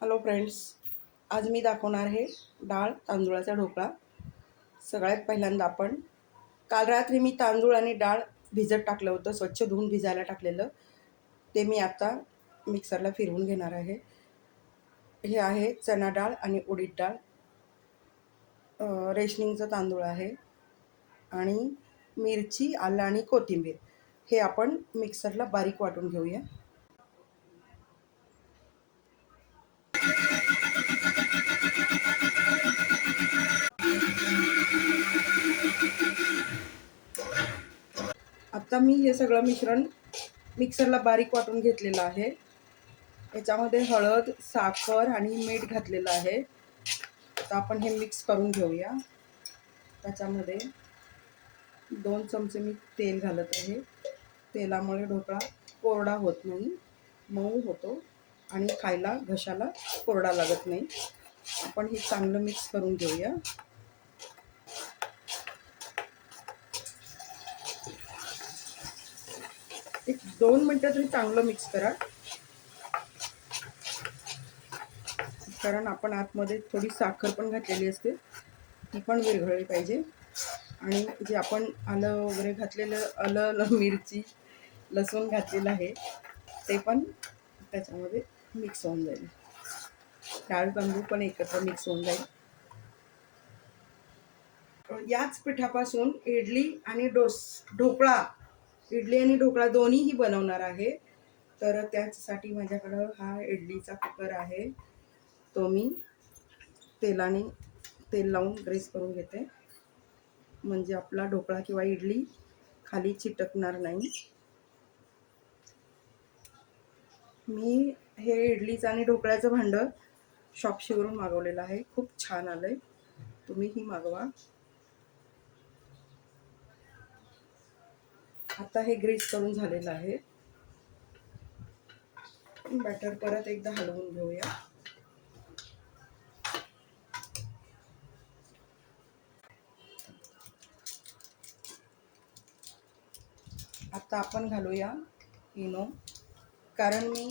Hello friends आज मी दाखवणार आहे डाळ तांदूळाचा ढोकळा. सगळ्यात पहिल्यांदा आपण काल रात्री मी तांदूळ आणि डाळ भिजत टाकलं होतं स्वच्छ धुवून भिजायला टाकलेलं. ते मी आता मिक्सरला फिरवून घेणार आहे. हे आहे चणा डाळ आणि उडीद डाळ. रेशनिंगचं तांदूळ आहे आणि मिरची आलं आणि कोथिंबीर. हे आपण मिक्सरला बारीक वाटून घेऊया. मी हे सगळं मिश्रण मिक्सरला बारीक वाटून घेतलेलं आहे. याच्यामध्ये हळद साखर आणि मीठ घातलेलं आहे. आता आपण हे मिक्स करून घेऊया. त्याच्यामध्ये दोन चमचे मी तेल घालत आहे. तेलामुळे ढोकळा कोरडा होत नाही मऊ होतो आणि खायला घशाला कोरडा लागत नाही. आपण हे चांगलं मिक्स करून घेऊया. एक दोन मिनटं तरी चांगलं मिक्स करा. कारण आपण आतमध्ये थोडी साखर पण घातलेली असते. ती पण विरघळली पाहिजे. आणि जे आपण आलं वगैरे घातलेलं आलं मिरची लसूण घातलेलं आहे ते पण त्याच्यामध्ये मिक्स होऊन जाईल. डाळ तांदूळ पण एकत्र मिक्स होऊन जाईल. याच पिठापासून इडली आणि डोस ढोकळा इडली आणि ढोकळा दोन्हीही बनवणार आहे. तर त्यासाठी माझ्याकडं हा इडलीचा कुकर आहे. तो मी तेलाने तेल लावून ग्रेस करून घेते. म्हणजे आपला ढोकळा किंवा इडली खाली चिटकणार नाही. मी हे इडलीचं आणि ढोकळ्याचं भांडं शॉपशीवरून मागवलेलं आहे. खूप छान आलं आहे तुम्हीही मागवा. आता हे ग्रीस करून झालेलं आहे. बॅटर परत एकदा हलवून घेऊया. आता आपण घालूया इनो. कारण मी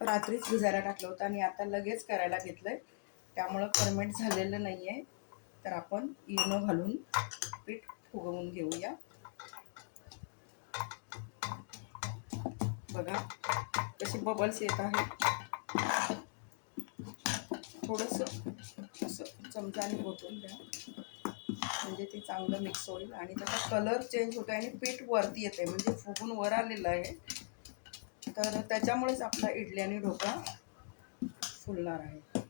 रात्रीच भिजायला टाकलं होतं आणि आता लगेच करायला घेतलंय. त्यामुळं फर्मेंट झालेलं नाही आहे तर आपण इनो घालून पीठ फुगवून घेऊया. बघा. कशी बबल्स येत आहे. थोडंसं असं चमचाने बोटून द्या म्हणजे ते चांगलं मिक्स होईल. आणि त्याचा कलर चेंज होतो आणि पीठ वरती येते म्हणजे फुगून वर आलेलं आहे. तर त्याच्यामुळेच आपला इडली आणि ढोकळा फुलणार आहे.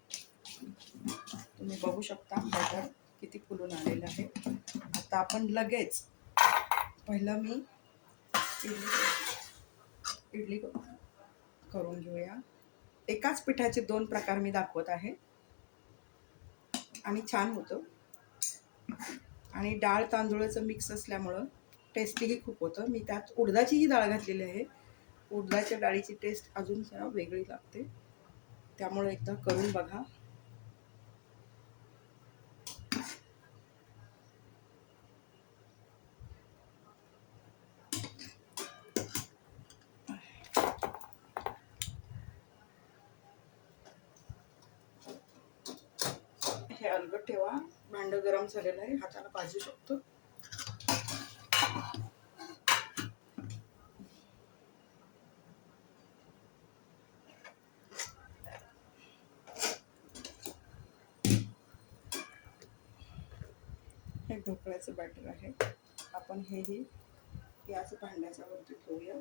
तुम्ही बघू शकता बॅटर किती फुलून आलेलं आहे. आता आपण लगेच पहिलं मी इडली इडली करून घेऊया. एकाच पिठाचे दोन प्रकार मी दाखवत आहे. आणि छान होतं. आणि डाळ तांदूळाचं मिक्स असल्यामुळं टेस्टीही खूप होतं. मी त्यात उडदाचीही डाळ घातलेली आहे. उडदाच्या डाळीची टेस्ट अजून जरा वेगळी लागते. त्यामुळे एकदा करून बघा. भांड गरम झालेलं आहे हाताला भाजू शकतो. हे ढोकळ्याचं बॅटर आहे. आपण हेही याच भांड्याच्या वरती ठेवूया.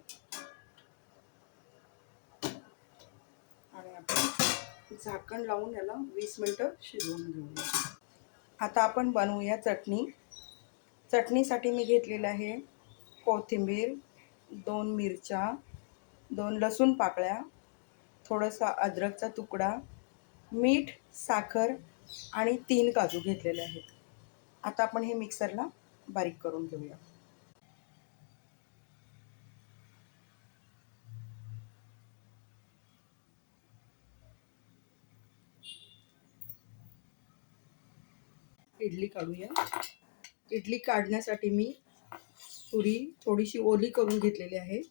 आणि आपण झाकण लावून याला वीस मिनटं शिजवून घेऊया. आता आपण बनवूया चटणी. चटणीसाठी मी घेतलेलं आहे कोथिंबीर दोन मिरच्या दोन लसूण पाकळ्या थोडासा अद्रकचा तुकडा मीठ साखर आणि तीन काजू घेतलेले आहेत. आता आपण हे मिक्सरला बारीक करून घेऊया. इडली काढूया. इडली काढण्यासाठी मी पुरी थोडीशी ओली करून घेतलेली आहे.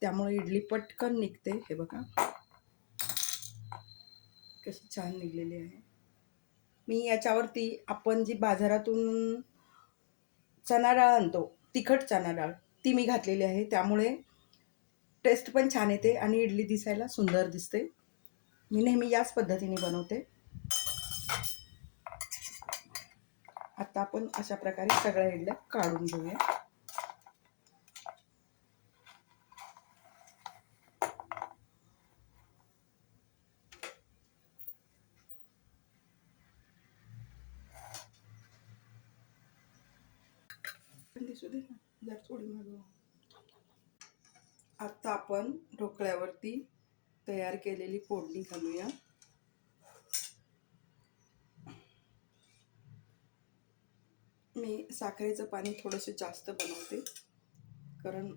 त्यामुळे इडली पटकन निघते. हे बघा. कशी छान निघलेली आहे. मी याच्यावरती आपण जी बाजारातून चणा डाळ आणतो तिखट चणा डाळ ती मी घातलेली आहे. त्यामुळे टेस्ट पण छान येते आणि इडली दिसायला सुंदर दिसते. मी नेहमी याच पद्धतीने बनवते. आता आपण अशा प्रकारे सगळ्या इडल्या काढून घेऊया दिसू दे जर थोडी मागं. आता आपण ढोकळ्यावरती तयार केलेली फोडणी घालूया मी साखरेचं पाणी थोडंसं जास्त बनवते. कारण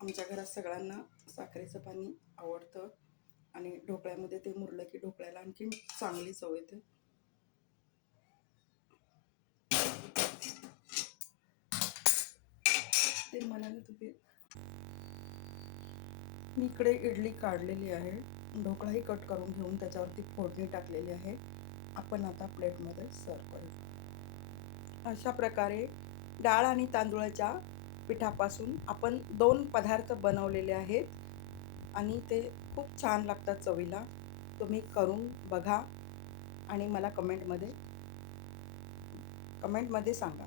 आमच्या घरात सगळ्यांना साखरेचं पाणी आवडतं. आणि ढोकळ्यामध्ये ते मुरलं की ढोकळ्याला आणखीन चांगली चव येते. ते म्हणाले तुम्ही मी इकडे इडली काढलेली आहे. ढोकळाही कट करून घेऊन त्याच्यावरती फोडणी टाकलेली आहे. आपण आता प्लेटमध्ये सर्व करू अशा प्रकारे डाळ आणि तांदूळाच्या पिठापासून आपण दोन पदार्थ बनवलेले आहेत. आणि ते खूप छान लागतात चवीला. तुम्ही करून बघा आणि मला कमेंटमध्ये कमेंटमध्ये सांगा.